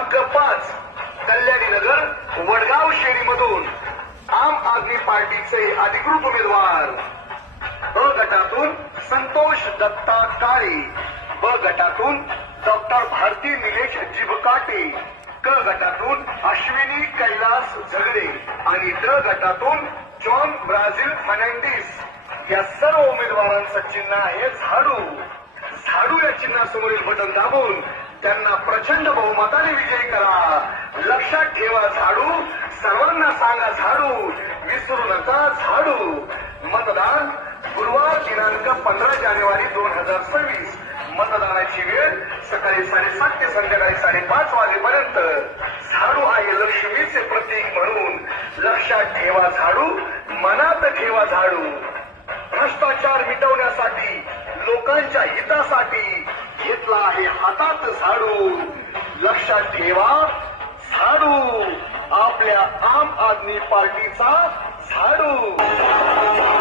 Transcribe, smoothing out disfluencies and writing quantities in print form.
5 कल्याणी नगर वडगाव शेरीमधून आम आदमी पार्टीचे अधिकृत उमेदवार ब गटातून संतोष दत्ता काळे, ब गटातून डॉक्टर भारती निलेश जिबकाटे, क गटातून अश्विनी कैलास झगडे आणि ड गटातून जॉन ब्राझील फर्नांडिस या सर्व उमेदवारांचं चिन्ह आहे झाडू. झाडू या चिन्हासमोरील बटन दाबून त्यांना प्रचंड बहुमताने विजयी करा. लक्षात ठेवा झाडू, सर्वांना सांगा झाडू, विसरू नका झाडू. मतदान गुरुवार दिनांक 15 जानेवारी 2026. मतदानाची वेळ सकाळी 7:30 ते संध्याकाळी 5:30 वाजेपर्यंत. झाडू आहे लक्ष्मीचे प्रतीक म्हणून लक्षात ठेवा झाडू, मनात ठेवा झाडू. भ्रष्टाचार मिटवण्यासाठी, लोकांच्या हितासाठी घेतला आहे हातात झाडू. लक्षात ठेवा झाडू, आपल्या आम आदमी पार्टीचा झाडू.